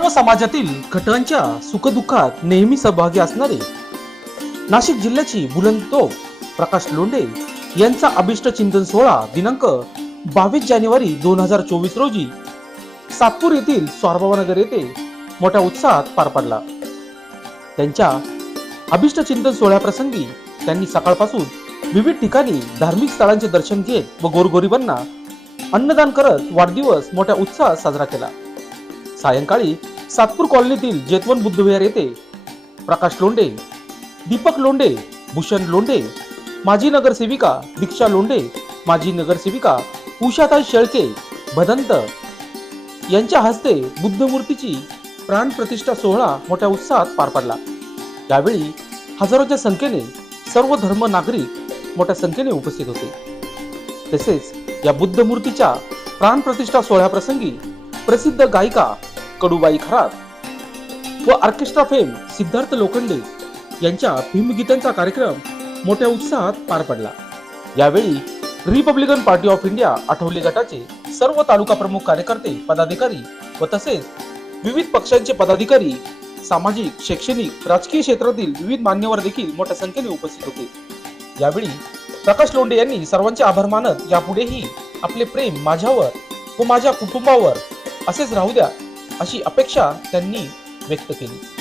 सर्व समाजातील घटकांच्या सुखदुःखात नेहमी सहभागी असणारे नाशिक जिल्ह्याची बुलंदतोप प्रकाश लोंढे यांचा अभिष्ट चिंतन सोहळा दिनांक बावीस जानेवारी दोन हजार चोवीस रोजी सातपूर येथील स्वारभावनगर येथे मोठ्या उत्साहात पार पडला. त्यांच्या अभिष्ट चिंतन सोहळ्याप्रसंगी त्यांनी सकाळपासून विविध ठिकाणी धार्मिक स्थळांचे दर्शन घेत व गोरगोरिबांना अन्नदान करत वाढदिवस मोठ्या उत्साहात साजरा केला. सायंकाळी सातपूर कॉलनीतील जेतवन बुद्धविहार येथे प्रकाश लोंडे दीपक लोंडे भूषण लोंडे माजी नगरसेविका दीक्षा लोंडे माजी नगरसेविका उषाताई शेळके भदंत यांच्या हस्ते बुद्धमूर्तीची प्राणप्रतिष्ठा सोहळा मोठ्या उत्साहात पार पडला. यावेळी हजारोच्या संख्येने सर्व धर्म नागरिक मोठ्या संख्येने उपस्थित होते. तसेच या बुद्ध मूर्तीच्या प्राणप्रतिष्ठा सोहळ्याप्रसंगी प्रसिद्ध गायिका कडूबाई खरात व ऑर्केस्ट्रा फेम सिद्धार्थ लोखंडे यांच्या भीमगीतांचा कार्यक्रम मोठ्या उत्साहात पार पडला. यावेळी Republican party of India Athawale गटाचे सर्व तालुका प्रमुख कार्यकर्ते पदाधिकारी व तसेच विविध पक्षांचे पदाधिकारी सामाजिक शैक्षणिक राजकीय क्षेत्रातील विविध मान्यवर देखील मोठ्या संख्येने उपस्थित होते. यावेळी प्रकाश लोंढे यांनी सर्वांचे आभार मानत यापुढेही आपले प्रेम माझ्यावर व माझ्या कुटुंबावर असेच राहू द्या. अशी अपेक्षा त्यांनी व्यक्त केली.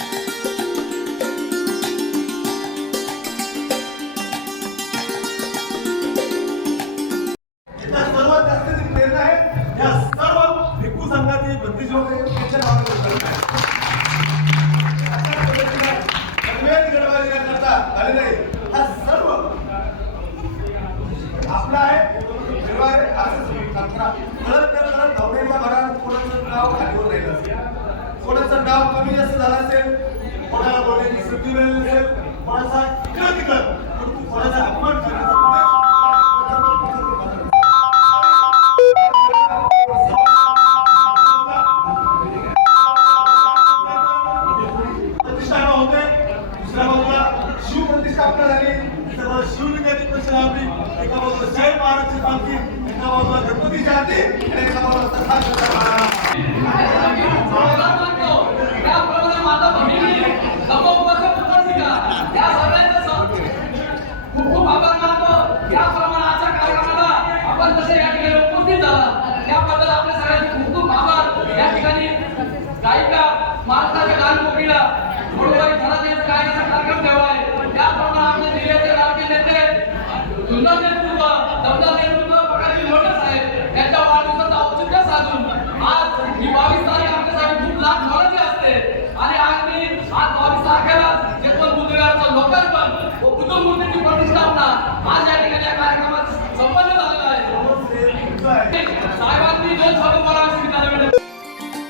कोणाचं नाव कमी जास्त झालं असेल कोणाला बोलण्याची संधी मिळाली असेल कोणाचा इकडं तिकडं परंतु कोणाचा अपमान करण्याचा उद्देश बाजूला शिव प्रतिष्ठापना झाली एका शिवलिंगाची प्रतिष्ठा आपली एका बाजूला जय महाराजची पालखी एका बाजूला गणपती जाती आणि एका बाजूला तथागत महाराज त्याप्रमाणे माता भगिनी समोपस्थित उपस्थिता या सगळ्यांचं स- खूप खूप आभार मानतो याप्रमाणे आजच्या कार्यक्रमाला आपण जसे या ठिकाणी उपस्थित झाला त्याबद्दल आपल्या सगळ्यांचे खूप खूप आभार या ठिकाणी गायिका महाराष्ट्राच्या गानकोकिळा मुळबाई खरात यांचा गायनाचा कार्यक्रम ठेवा आहे त्याप्रमाणे आपले जिल्ह्याचे राजकीय नेते सुंदर नेतृत्व दमदार नेतृत्व प्रकाशजी लोटे वाढदिवसाचं औचित्य साधून आज ही बावीस तारीख आमच्यासाठी खूप लाख मोलाची असते. आणि आज मी आज बावीस तारखेला जेतवन बुद्धविहाराचं लोकार्पण व बुद्ध मूर्तीची प्रतिष्ठापना आज या ठिकाणी या कार्यक्रमात संपन्न झालेला आहे. साहेबांनी दोन सभा मला